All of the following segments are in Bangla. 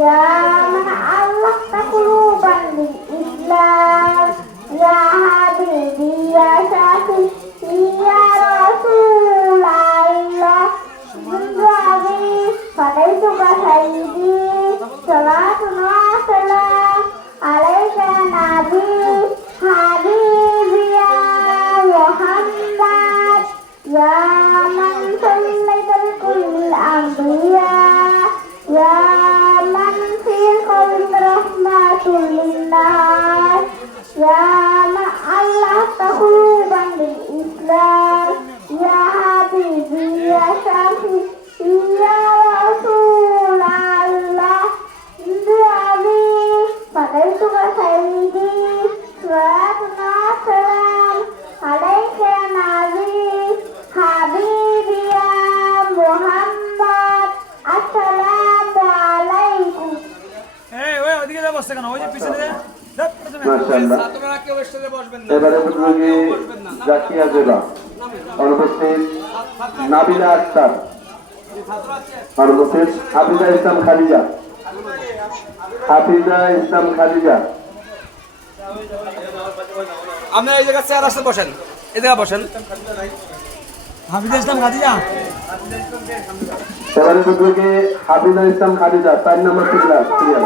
يا من علقت قلوبا بالإسلام يا حبيبي يا شافي يا رسول الله بالرغي فديتك سيدي صلاة وسلام عليك يا نبي حبيبي يا محمد يا من صليت بكل الأنبياء يا من في قلب رحمة للناس يا من علقت قلوبا بالإسلام يا حبيبي يا شافي يا رسول الله بربي فديتك سيدي صلاة وسلام عليك يا نبي حبيبي يا محمد السلام عليكم ওইদিকে যা বসতে কেন ওই যে পিছনে যা এবারে প্রতিযোগী জাকিয়া জেলা অনুপস্থিত নাবিলা আক্তার অনুপস্থিত হাফিজা ইসলাম খাদিজা আপনার এই জায়গা চেয়ার আসতে বসেন এই জায়গা বসেন হাফিজা ইসলাম খাদিজা এবারে প্রতিযোগী হাফিজা ইসলাম খাদিজা 4 নম্বর সিরিয়াল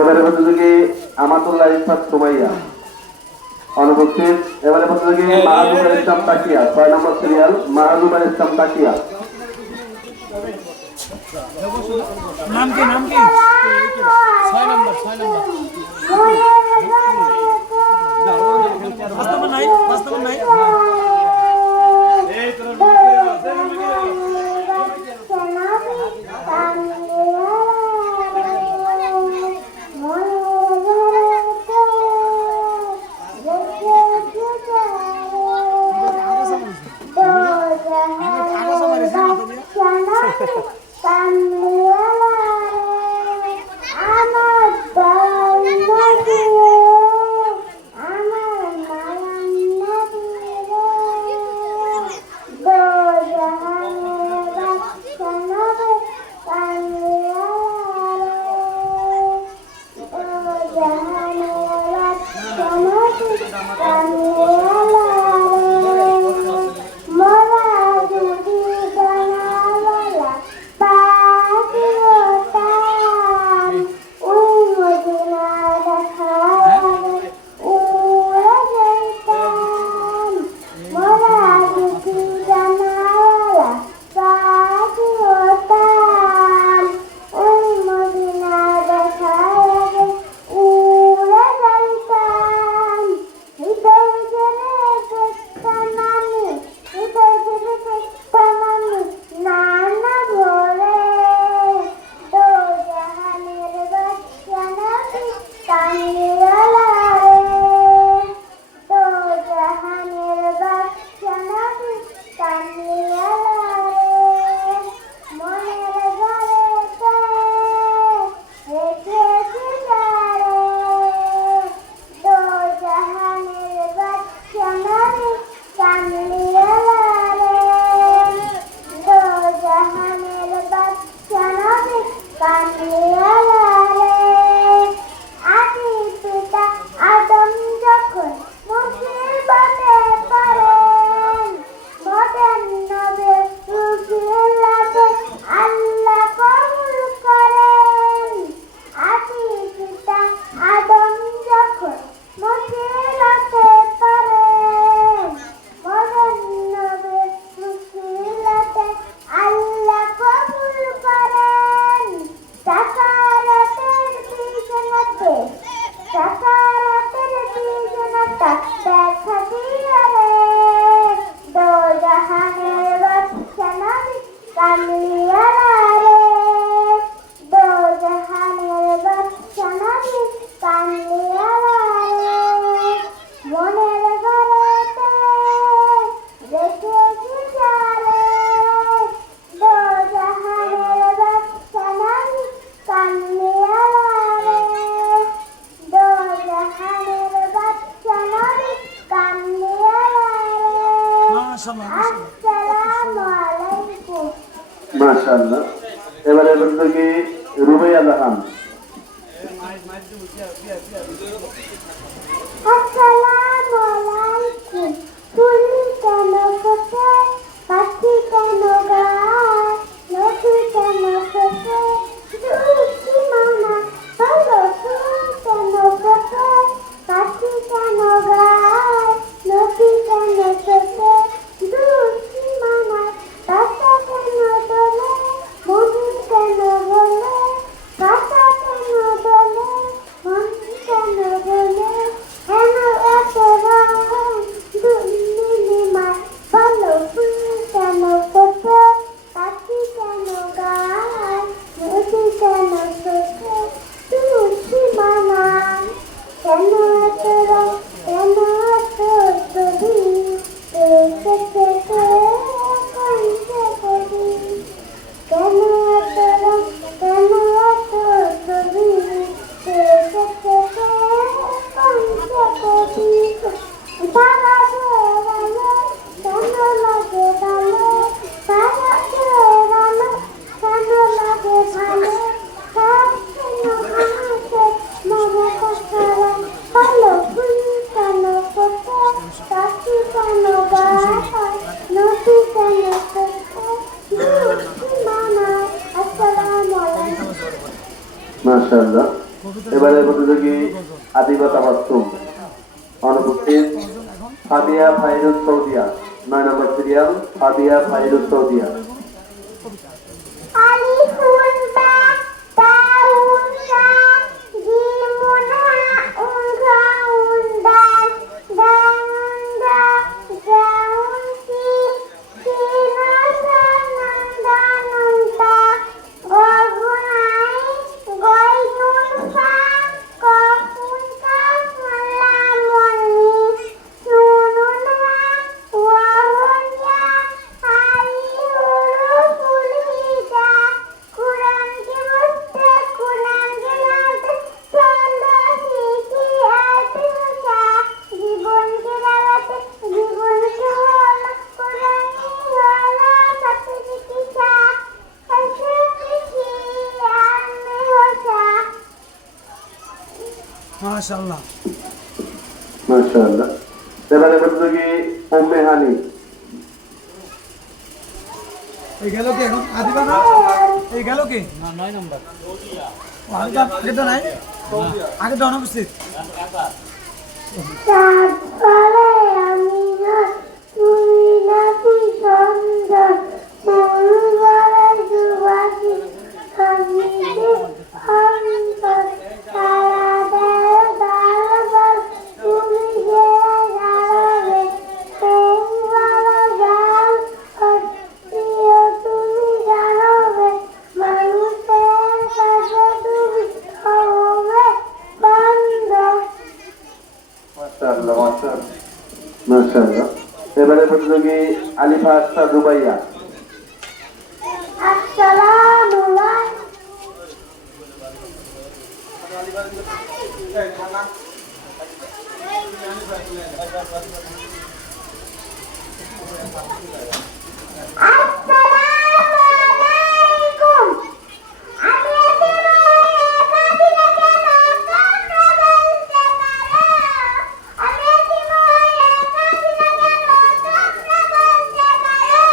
এবারে প্রতিযোগী আমাতুল্লাহ ইসফাত সুমাইয়া অনুপস্থিত এবারে প্রতিযোগী মাহবুবা ইসলাম তাকিয়া 6 নম্বর সিরিয়াল মাহবুবা ইসলাম তাকিয়া নাম কি 6 নম্বর বাস্তব নাই এই তোর আসসালামু আলাইকুম। মাশাআল্লাহ। এবারে প্রতিযোগী রুবাইয়া জাহান। আসসালামু আলাইকুম। ফুল কেন ফোটে, পাখি কেন গায়, নদী কেন ফোটে, দুঃখী মানা বলো ফুল কেন ফোটে, পাখি কেন গায়, নদী কেন ফোটে, দুঃখী মানা পাতা কেন দোলে, মন কেন বলে, পাতা কেন দোলে, মন কেন বলে, কেন এত রঙ নীলিমা বলো ফুল কেন ফোটে, পাখি কেন গায়, নদী কেন ফোটে, তুলসী মানায়, কেন এত রঙ, কেন এত ছবি, দেখে থেকে কইছে কবি, কেন এত রঙ, কেন এত ছবি, দেখে থেকে কইছে কবি, তারা বেড়ালো কেন লাগে ভালো, তারা বেড়ালো কেন লাগে ভালো, তার কেন হাসে মনে কখনো, বলো ফুল কেন ফোটে, পাখি কেন গায়, নদী কেন ফোটে, দুঃখী মানায়। আসসালামু আলাইকুম। মাশাআল্লাহ। এবারে প্রতিযোগী আদিবা তাবাসসুম। অনুপস্থিত ফাদিয়া ফাইরুজ সৌদিয়া। 9 নম্বর সিরিয়াল ফাদিয়া ফাইরুজ সৌদিয়া। আলিফুন বা তাউন সা জিমুন হাউন গাউন দাল দাউন দা গাউন সি সিনা সানান দানুন তা গগুন আই গয়নুন ফা কফুন কাফ লামুন মিম নুনুন হা ওয়াহুন ইয়া হাই হুরুফুল হিজা কুরআনকে বুঝতে কুরআনকে জানতে ছন্দ শিখি আরবি ভাষা জীবনকে দাঁড়াতে জীবনকে হলো কুরআনই হলো সত্য চিকিৎসা এসে শিখি আরবি ভাষা। মাশাআল্লাহ। মাশাআল্লাহ। এবারে প্রতিযোগী উম্মে হানি। এই গেল কি এখন আদিবা না এই গেল কি না 9 নাম্বার আদিবা আগে তো নাই আগে তো অনুপস্থিত তারপরে আমি তুমি নাকি সুন্দর ফুল বলে সুবাসী সঙ্গীতে অন্তর সারা দেয় দারবার তুমি যে দাঁড়াবে সেই বলো যাও প্রিয় তুমি জানাবে মানুষের কাছে তুমি হবে বন্ধ। মাশাআল্লাহ মাশাআল্লাহ মাশাআল্লাহ। এবারে প্রতিযোগী আলিফা আক্তার রুবাইয়া। আসসালামু আলাইকুম। আসসালামু আলাইকুম। আমি এতিম হয়ে কাঁদি না কেন, তোমরা বলতে পারো। আমি এতিম হয়ে কাঁদি না কেন, তোমরা বলতে পারো।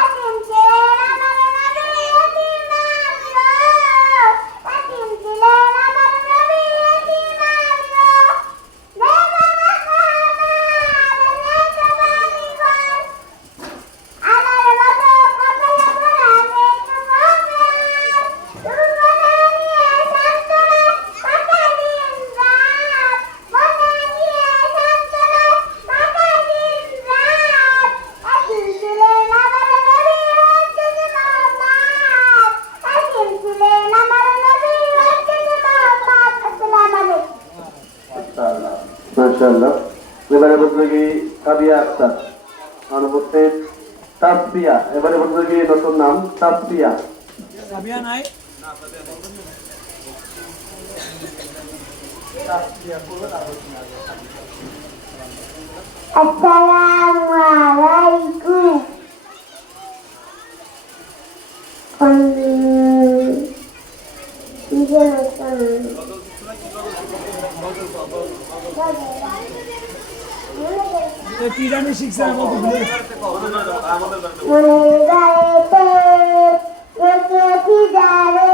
এতিম ছিলেন আমার নবী, এতিম আমিও। এতিম ছিলেন আমার নবী, এতিম আমিও। বেদনা খানা, বেদনা বাড়িঘর। আমার মতো কপালে পড়া নেই তোমার। দুর্বল নিয়ে শান্তরে কাটাই দিন রাত। মনে নিয়ে শান্তরে কাটাই দিন রাত। এতিম ছিলেন আমার নবী, এতিম মোহাম্মদ। এতিম ছিলেন আমার নবী, এতিম মোহাম্মদ। আসসালামু আলাইকুম। মাশাআল্লাহ মাশাআল্লাহ। এবারে প্রতিযোগী সাবিয়া আক্তার। অনুপস্থিত তাসফিয়া। এবারে প্রতিযোগী নতুন নাম তাসফিয়া। সাবিয়া নাই আসসালামু আলাইকুম। কি জানি শিখছে না বলতে মনের গায়েতে রেখেছি যারে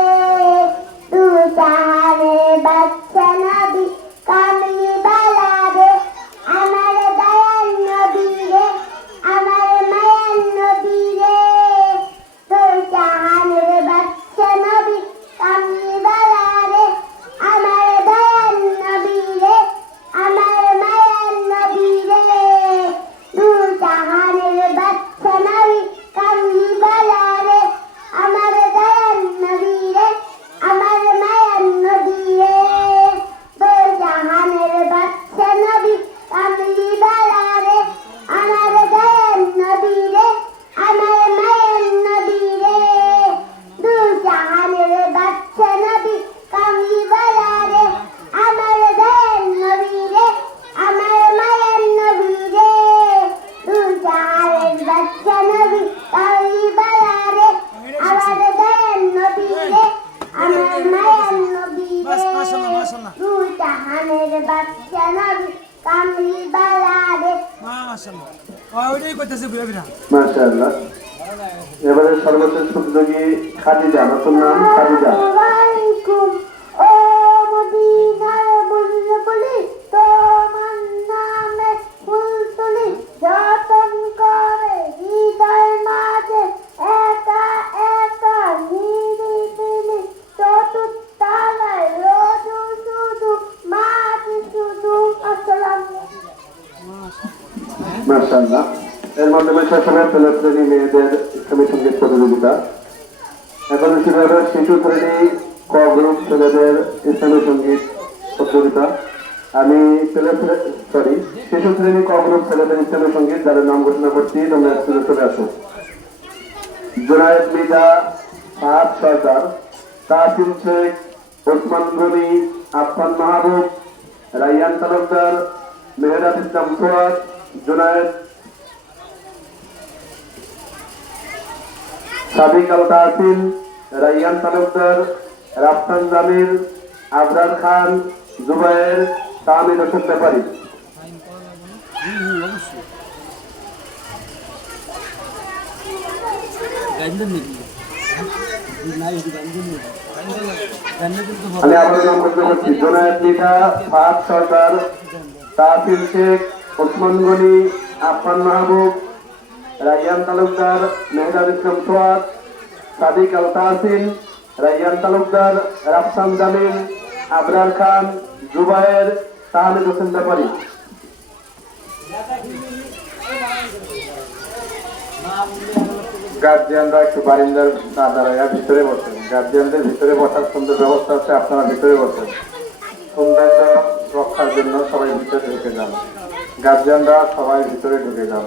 তুই তাহারে বাচ্চা নবী কামলি বালারে আমার দয়াল নবী রে আমার মায়ার নবী রে তুই তাহারে বাচ্চা নবী কামলি বালারে আমার দয়াল নবী রে আমার মায়ার নবী রে তুই তাহারে বাচ্চা নবী কামলি বালারে আমার দয়াল নবী রে আমার মায়ার নবী রে তুই জাহানের বাচ্চা নবী কামলি বালারে আমার দয়াল নবী রে আমার মায়ার নবী রে তুই জাহানের বাচ্চা নবী কামলি বালারে আমার দয়াল নবী রে আমার মায়ার নবী রে তুই জাহানের বাচ্চা নবী কামলি বালারে আমার দয়াল নবী রে আমার মায়ার নবী রে তুই জাহানের বাচ্চা নবী কামলি বালারে। মাশাআল্লাহ ওইটাই করতেছে ঘুরে ফিরা মাশাআল্লাহ। এবারে সর্বশেষ প্রতিযোগী খাদিজা, নতুন নাম খাদিজা। আসসালামু ও মদিনার বুলবুলি তোমার নামে ফুল তুলি যতন করে হৃদয় মাঝে একা একা নিরিবিলি চতুর্থতলায় রোজু শুধু মাঝে শুধু। আসসালামু মাশাআল্লাহ। এর মাধ্যমে শেষ হবে ছেলে শ্রেণী মেয়েদের ইসলামী সঙ্গীত প্রতিযোগিতা। এখন শুরু হবে শিশু শ্রেণী ক গ্রুপ ছেলেদের ইসলামী সঙ্গীত প্রতিযোগিতা। আমি শিশু শ্রেণী ক গ্রুপ ছেলেদের ইসলামী সঙ্গীত যাদের নাম ঘোষণা করছি, তোমরা স্কুলে চলে আসো। জুনায়েদ মির্জা, ফাহাদ সরকার, তাসিম শেখ, ওসমান গনি, আফফান মাহবুব, রাইয়ান তালুকদার, মেহেরাত ইসলাম সোয়াদ, জুনায়েদ, সাদিক আল তাহসিন, রাইয়ান তালুকদার, রাফসান জামিল, আবরার খান, জুবায়ের, তামির হোসেন ব্যাপারী। আমি আবার নাম করতে করছি। জুনায়েদ মির্জা, ফাহাদ সরকার, তাসিম শেখ, ওসমান গনি, আফফান মাহবুব, রাইয়ান তালুকদার, মেহেরাত ইসলাম সোয়াদ, সাদিক আল তাহসিন, রাইয়ান তালুকদার, রাফসান জামিল, আবরার খান, জুবায়ের, তাহমিদ হোসেন ব্যাপারী। গার্জিয়ানরা একটু বারিন্দার না দাঁড়াইয়া ভিতরে বসেন। গার্জিয়ানদের ভিতরে বসার সুন্দর ব্যবস্থা আছে, আপনারা ভিতরে বসেন। সৌন্দর্য রক্ষার জন্য সবাই ভিতরে ঢুকে যান। গার্জিয়ানরা সবাই ভিতরে ঢুকে যান।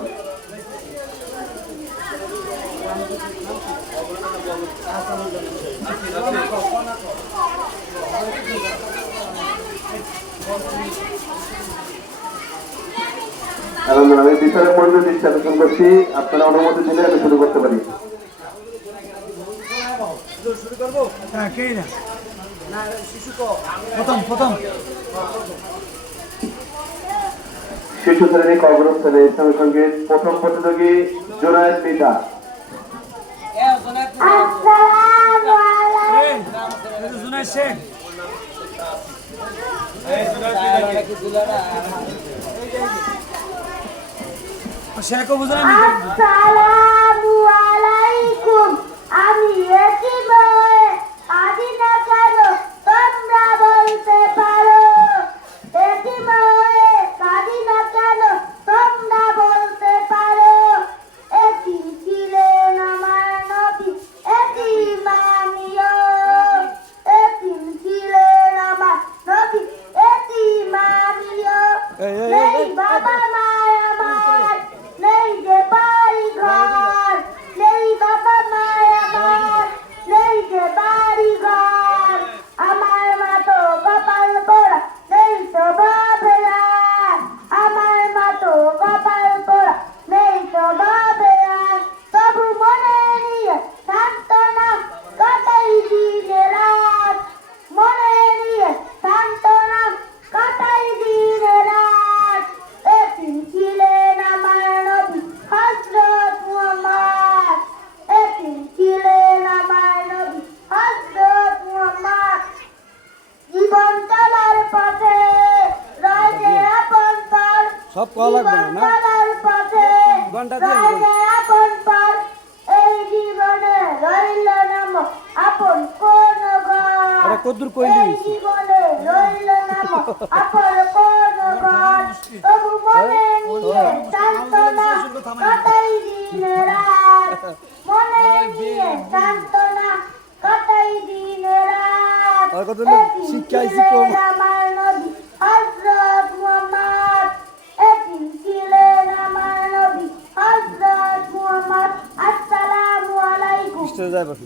আমি বিচারের মন্দির দৃষ্টি আকর্ষণ করছি, আপনারা অনুমতি দিলে আমি শুরু করতে পারি। হ্যাঁ কে না প্রথম শিশু শ্রেণী ক গ্রুপ ছেলে ইসলামী সঙ্গীত প্রথম প্রতিযোগী জুনায়েদ মির্জা। আসসালামু আলাইকুম। জুনায়েদ শেখ শেখও বুঝলাম আসসালামু আলাইকুম। আমি এতিম হয়ে কাঁদি না কেন তোমরা বলতে পারো। এতিম হয়ে কাঁদি না কেন তোমরা বলতে পারো। এতিম ছিলেন আমার নবী, এতিম আমিও। এতিম ছিলেন আমার নবী, এতিম আমিও। নেই বাবা মা আমার, নেই যে বাড়ি ঘর, নেই বাবা মা আমার, নেই যে বাড়ি ঘর। আমার মা তো কপাল পোড়া, নেই সব কওয়া লাগবে না, না? জীবন চলার পথে ঘন্টা দিয়ে রয় যে আপন পর, এই জীবনে রইল নাম আপন কোন ঘর। ওরা কদ্দুর কইলি এই জীবনে রইল নাম আপন কোন ঘর। তবু মনে নিয়ে সান্ত্বনা কাটাই দিন রাত, মনে নিয়ে সান্ত্বনা কাটাই দিন রাত। আর কত লোক শিক্ষাইছি কম। আমার নবী হযরত মুহাম্মদ, এতিম ছিলেন আমার নবী হযরত মুহাম্মদ। আসসালামু আলাইকুম। যায় বসে